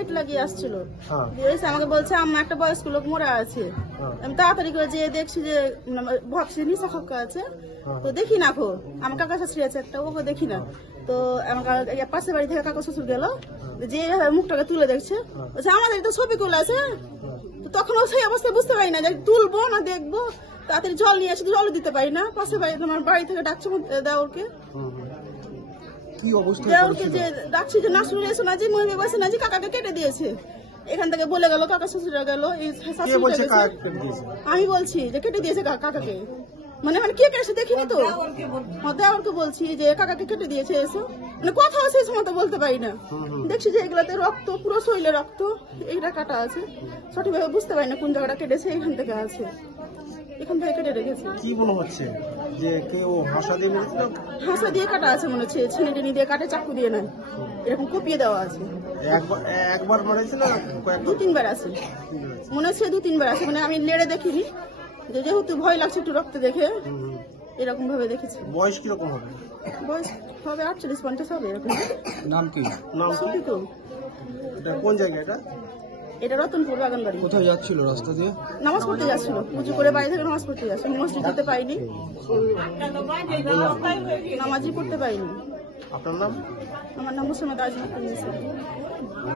Gate লাগিয়ে আসছিল, এসে আমাকে বলছে আম্মা একটা বয়স্ক লোক মরে আছে। আমি তাড়াতাড়ি করে যেয়ে দেখছি যে ভাবছি নিশা খক্কা আছে, তো দেখি না খো আমার কাকা শাশুড়ি আছে একটা, ওকে দেখি না। তো আমার পাশের বাড়ি থেকে কাকা শ্বশুর গেল, যে মুখটাকে তুলে দেখছে, বলছে আমাদের তো ছবি তোলা আছে। তো তখন ও সেই অবস্থায় বুঝতে পারি না যে তুলবো না দেখবো, তাড়াতাড়ি জল নিয়ে আসে, জলও দিতে পারি না। পাশের বাড়ি আমার বাড়ি থেকে ডাকছে দেওরকে, দেওরকে যে ডাকছি যে নাসরুল এসো না, যে মহিলা বসে না, যে কাকাকে কেটে দিয়েছে। এখান থেকে বলে গেল, কাকা শ্বশুরা গেল, আমি বলছি যে কেটে দিয়েছে কাকাকে, মানে কে কেটে দেখিনি তো, দেওরকে বলছি যে কাকাকে কেটে দিয়েছে এসো, মানে কথাও সেই সময় তো বলতে পারি না। দেখছি যে এগুলাতে রক্ত, পুরো শরীরে রক্ত, এইটা কাটা আছে, সঠিকভাবে বুঝতে পারি না কোন জায়গাটা কেটেছে, এখান থেকে আছে, এখান থেকে কেটে রেখেছে। কি মনে হচ্ছে যে কেউ হাসা দিয়ে মেরেছিল? হাসা দিয়ে কাটা আছে মনে হচ্ছে, ছেনে টেনে দিয়ে কাটে, চাকু দিয়ে নাই, এরকম কুপিয়ে দেওয়া আছে। একবার মারেছে না দু তিনবার আছে মনে হচ্ছে, দু তিনবার আছে, মানে আমি নেড়ে দেখিনি, যেহেতু ভয় লাগছে একটু রক্ত দেখে, এরকম ভাবে দেখেছি। বয়স কিরকম হবে? বয়স হবে 48-50 হবে এরকম। নাম কি? নাম সুফিকুল। এটা কোন জায়গা? এটা রতনপুর বাগানবাড়ি। কোথায় যাচ্ছিল রাস্তা দিয়ে? নামাজ পড়তে যাচ্ছিল, পুজো করে বাড়ি থেকে নামাজ পড়তে যাচ্ছিল, মসজিদ যেতে পাইনি, নামাজই পড়তে পাইনি। আপনার নাম? আমার নাম মুসলমান।